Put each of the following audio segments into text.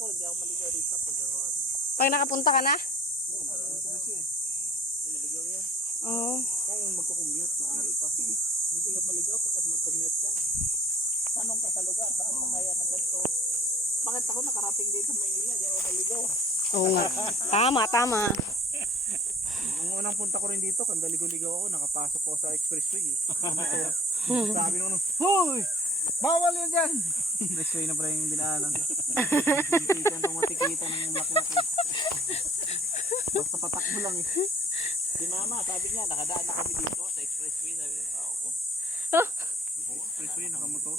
ako, hindi ako maligaw dito. Pag nakapunta ka na? Oo, maligaw na siya. Maligaw yan. Oo. Kung magko-commute, maaari pa. Hindi ka maligaw pagkat mag-commute ka. Tanong ka sa lugar, saan pa kaya na ganito? Bakit ako nakarating dito Maynila, di ako maligaw? Oo nga. Tama, tama. Ang unang punta ko rin dito, kandaligo-ligaw ako, nakapasok ko sa expressway. Sabi nung, hoy! Bawal yan dyan! Expressway na pala yung dinaanan. Hindi ka matikita ng laki-laki. Basta patakbo lang eh. Si mama, sabi niya, nakadaan na kami dito sa expressway. Sabi niya, ako. Oo, expressway, nakamotor.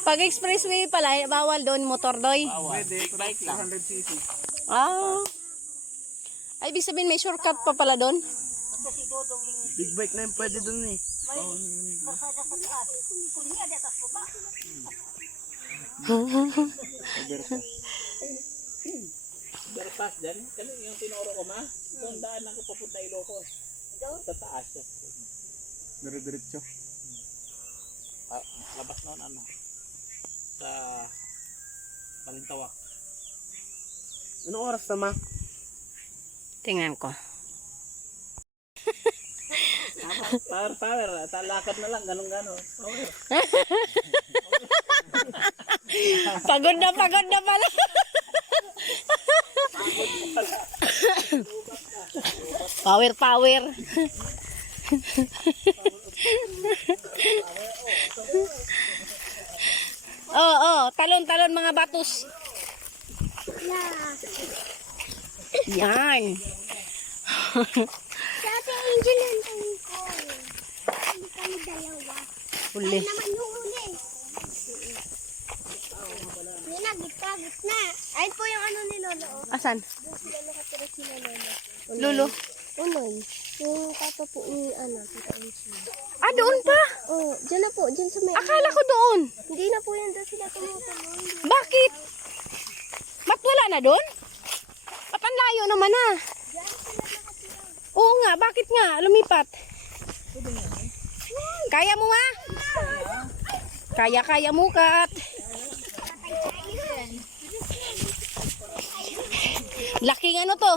Pag expressway pala, bawal doon motor doy. Bawal, big bike lang. 200cc. Ah. Ay, ibig sabihin may shortcut pa pala doon. Big bike na yung pwede doon eh. Overpass dyan? Kaya yung tinuro ko ma, doon daan ako papunta Ilocos. Sa taas. Dire-diretso. Labas noon ano? Sa Balintawak. Anong oras na ma? Tingnan ko. Power. Talakad na lang, ganun-ganon. Pagod na pala. Power. Talon mga batos. Yan. Dati Angel yung tanong ko. Hindi kami dalawa. Huli. Ay naman yung huli. Yun na, gitna. Ayun po yung ano ni Lolo. Asan? Doon sila nakatira sila Lolo. Lolo. Unoy. Yung papa po ni Tita Angel. Ah, doon pa? Oh, dyan na po. Dyan sa may... Akala ko doon. Hindi na po yan doon sila tumutuloy. Bakit? Ba't wala na doon? Ba't ang layo naman ah? Dyan sila nakatira. Oo nga, bakit nga? Lumipat. Kaya mo ma? Kaya mo kat. Laking ano to?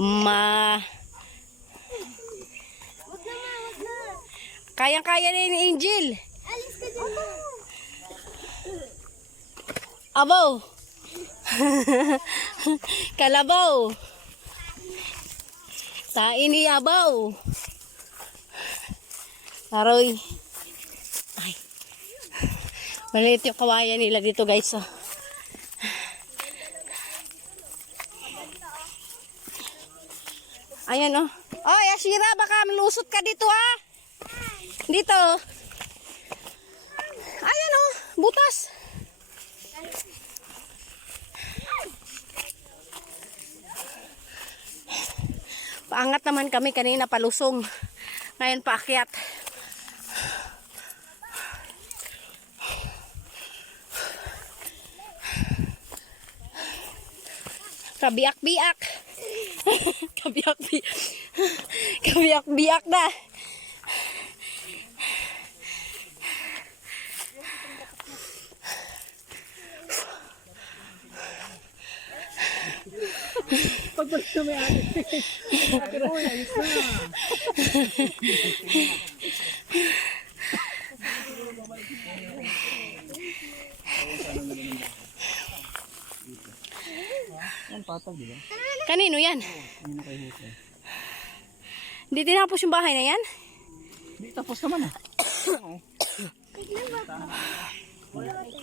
Ma. Wag na. Kayang-kaya na ni Angel. Alis ka dyan na. Abaw. Kalabaw. Tain ni abaw. Aroy. Ay. Maliit yung kawayan nila dito guys. Oh. Ayan oh. Oh, Yashira, baka malusot ka dito ah. Dito. Ayan oh, butas. Paangat naman kami kanina palusong. Ngayon paakyat. Kabiyak-biyak. Kabiyak-biyak na. Pagbalik na may ate. Ate ko, ayos na. Yan, patag, di ba? Kanino yan? Hindi kayo hito. Hindi tinapos yung bahay na yan? Hindi, tapos naman ah.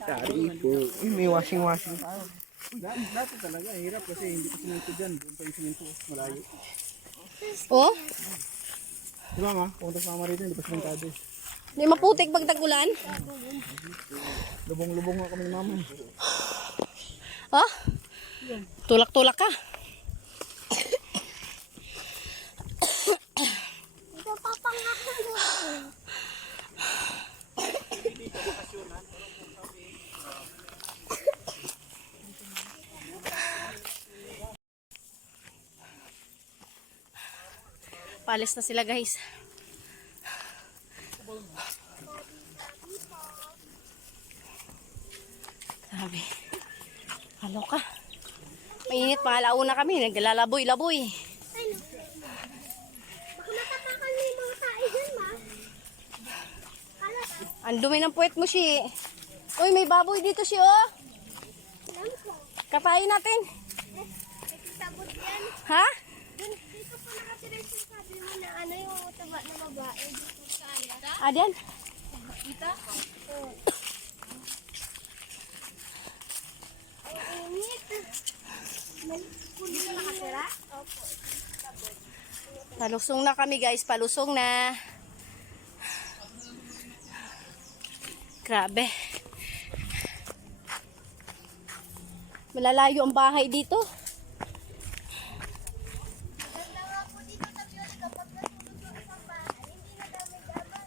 Kari po. May washing tayo. Dati talaga, hirap kasi hindi pa siminto dyan. Doon pa yung siminto, malayo. Oh? Di ba ma? Pumunta sa mama rito, hindi pa simentado. Hindi maputik pag tag-ulan? Lubong-lubong nga kami ni mama. Oh? Tulak-tulak ka. Ito papangahan mo. Palis na sila guys. Sabi. Halo ka. Mainit pa, alauna kami. Naglalaboy-laboy. Ano? Baka matapakan mo yung mga tae dyan, ma. Kala, Ang dumi ng puwet mo, Shi. Uy, may baboy dito, Shi, oh. alam ko. Kapain natin. Nagsitabot yan. Ha? Dito po nakatira yung sabi mo na ano yung taba na babae. Dito sa ala. Adyan. Dito? Oo. Ang init. Kundi ka nakatira? Opo. Palusong na kami, guys. Palusong na. Grabe. Malalayo ang bahay dito. Ganda nga po dito sa Piyoli kapag natulog yung isang bahay, hindi na damay-damay.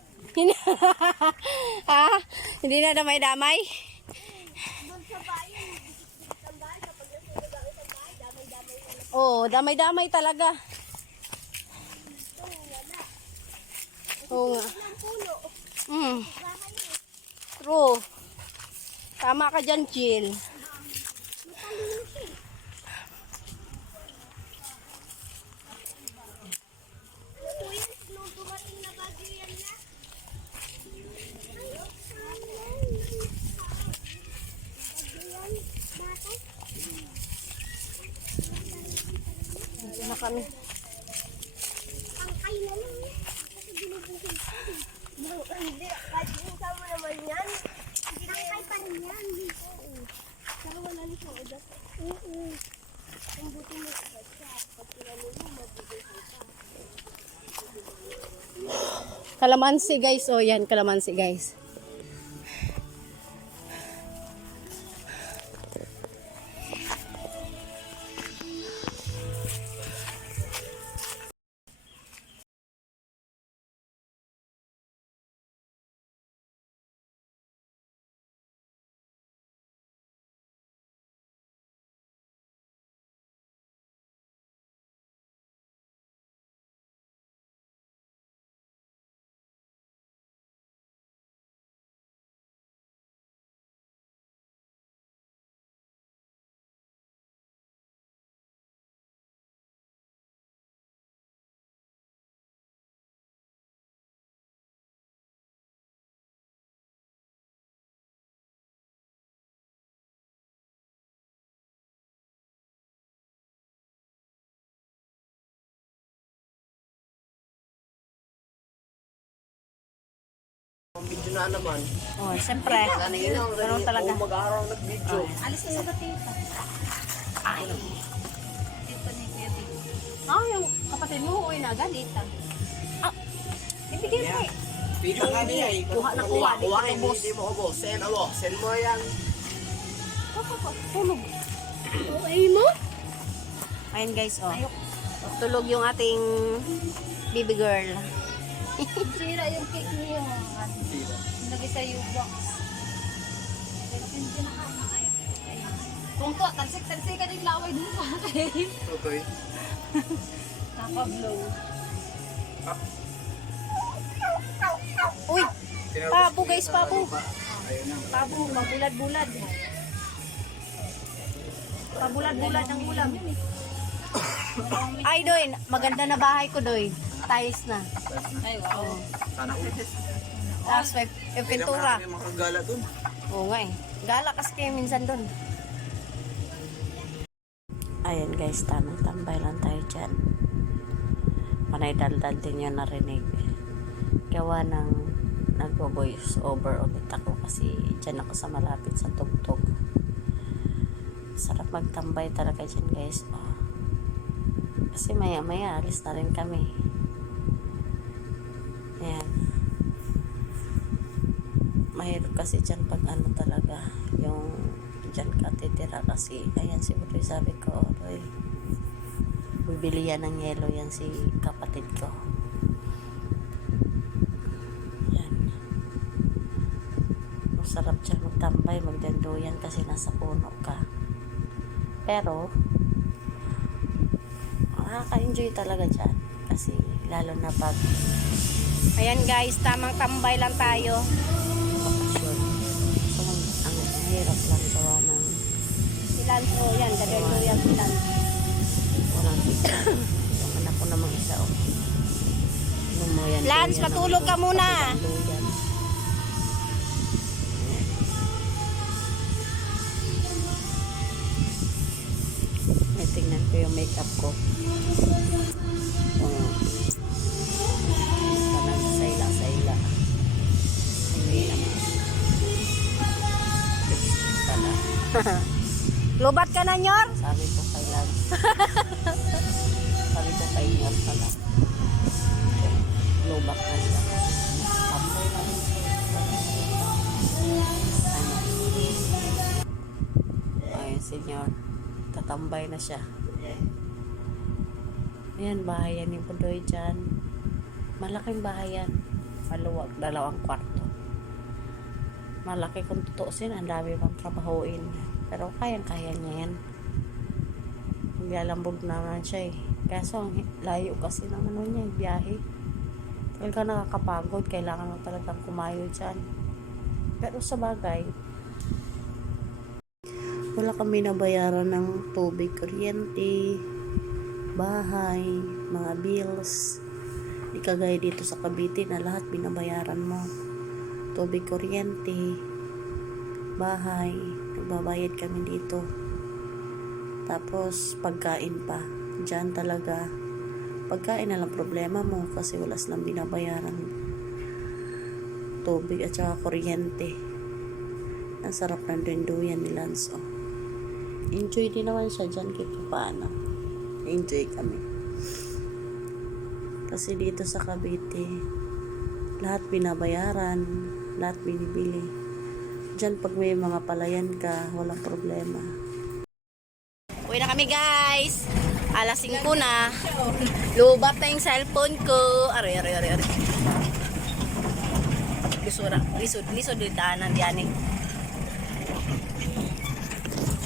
Ha? Hindi na damay-damay? Doon sa bayan, dikit-dikit ang bahay. Kapag natulog ang isang bahay, damay-damay na lang. Oo, damay-damay talaga. Ito, wala. Oo nga. Ang puno. Mm, Bahay eh. true. Tama ka dyan, Jill. Malinis eh. Ano yan? Nung dumating na bagyo yan na? Ay, bagyo yan. Bakit? Dito na kami. Pangkay na lang yan. Kasi binubuhin ko. Hindi, kahit minsa mo naman yan. Pangkay pa rin yan. Oo. Saka wala ni sa udas. Oo. Ang buti mo sa siya. Pag tinanong mo, mabubuhay ka. Kalamansi, guys. O, yan. Kalamansi, guys. Video na naman. O, siyempre. Ganun talaga. Mag-araw nag-video. Alis na sa batita. Ay. Ah, yung kapatid mo, uwi na agad. Dito. Ah, ibigay mo eh. Video nga niya eh. Kuha na kuha. Kuhain, hindi mo ubos. Send mo yan. Tulog. Okay mo? Ayun guys, oh. Tulog yung ating baby girl. Sira yung cake niyo. Lagi sa U-box. Kung to, tansik ka din laway dun sa akin. Tutoy. Nakablow. Uy, pabo guys, pabo. Ayun na. Pabo, mabulad-bulad. Pabulad-bulad ng ulam. Ay, Doy, maganda na bahay ko, Doy. Tiles na. Ay, wow. Sana ko. Tapos may pintura. Kailangan makagala dun. Oo nga eh. Gala kasi kayo minsan doon. Ayan guys, tamang tambay lang tayo dyan. Panay daldal din yun narinig. Gawa ng nagbo-voice over ulit ako kasi dyan ako sa malapit sa tugtog. Sarap magtambay talaga dyan guys. Oh. Kasi maya maya alis na rin kami. Ayan. Mahirap kasi dyan pag ano talaga yung dyan ka titira kasi ayan si Butoy sabi ko Roy bibili yan ng yelo yan si kapatid ko yan masarap dyan magtambay magdanduyan kasi nasa puno ka pero nakaka-enjoy talaga dyan kasi lalo na pag Ayan guys, tamang tambay lang tayo. Bakasyon. So, ang hirap lang gawa ng Silan po yan. Gaderno yan silan. walang kita. Yung anak ko namang isa. Oh. Lumuyan. Lance, matulog ka muna. Luyan. May tingnan ko yung makeup ko. Parang sayla-sayla. Hindi naman. Lipstick pala. Lubat ka na, Nyor? Sabi ko kay Lance. Sabi ko kay Lance pala. Lobak na siya. Tambay na rin siya. Ano? Ayun, senyor. Tatambay na siya. Ayan, bahayan yung Pudoy dyan. Malaking bahayan. Maluwag, 2 kwarto. Malaki kung tutuusin, ang dami pang trabahuin. Pero kayang-kaya niya yan. Naglalambog naman siya eh. Kaso, ang layo kasi ng ano niya, biyahe. Talaga nakakapagod. Kailangan na talagang kumayo dyan. Pero sa bagay, wala kami nabayaran ng tubig, kuryente, bahay, mga bills. Di kagaya dito sa Cavite na lahat binabayaran mo. Tubig, kuryente, bahay, nagbabayad kami dito. Tapos pagkain pa. Diyan talaga pagkain na lang problema mo kasi wala silang binabayaran tubig at saka kuryente. Ang sarap ng dinduyan ni Lance. Oh. Enjoy din naman siya dyan kahit paano. Enjoy kami. Kasi dito sa Cavite, lahat binabayaran, lahat binibili. Dyan pag may mga palayan ka, walang problema. Uwi na kami, guys. Alas 5 na. Lubat na yung cellphone ko. Aray. Lisod din daanan yan eh.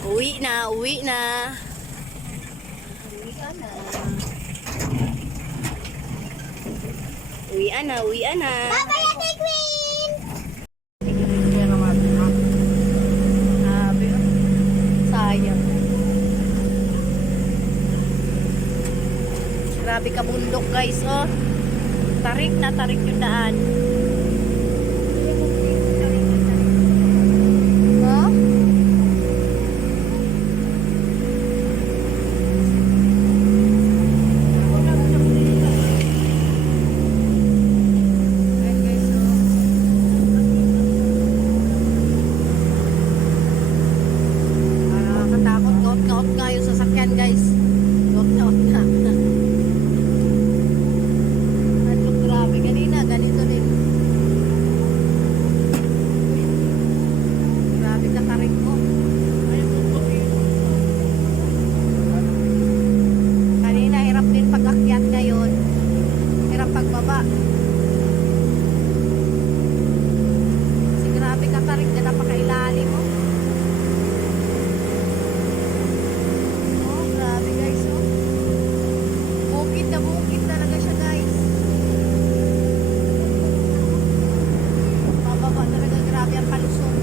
Uwi na. Uwi na. Bye-bye, Ate Queen! Sayang. Grabe ka bundok, guys, oh. Tarik na tarik yung daan. Huh? Nakakatakot. Kaut-kaut nga yung sasakyan, guys. Kaut-kaut na. Grabe, ganito rin. Grabe ka tarik mo. Kanina, hirap din pag-akyat ngayon. Hirap pagbaba. Kasi grabe ka tarik na napakailalim mo. Oh, grabe guys, oh. Bukid talaga siya, guys. Mababa talaga, grabe ang palusong.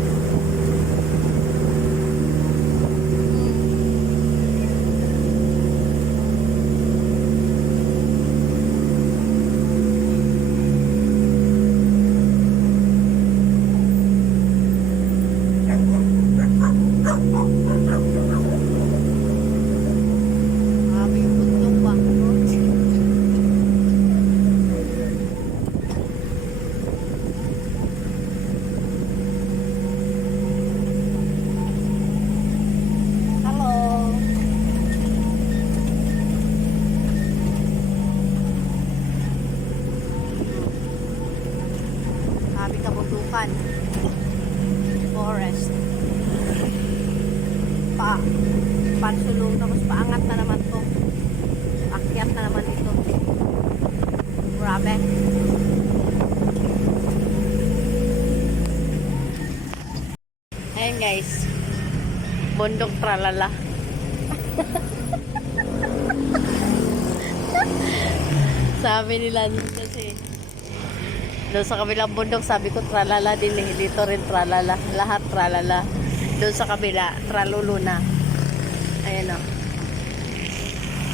Grabe yung bundok ba? Hello. Grabe ka bundukan. Forest. Pansulong tapos paangat na naman to. Akyat na naman ito. Grabe. Ayun guys. Bundok tralala. Sabi nila kasi Doon sa kabilang bundok, sabi ko tralala din eh. Dito rin tralala. Lahat tralala. Doon sa kabila, tralulu na. Ayan o.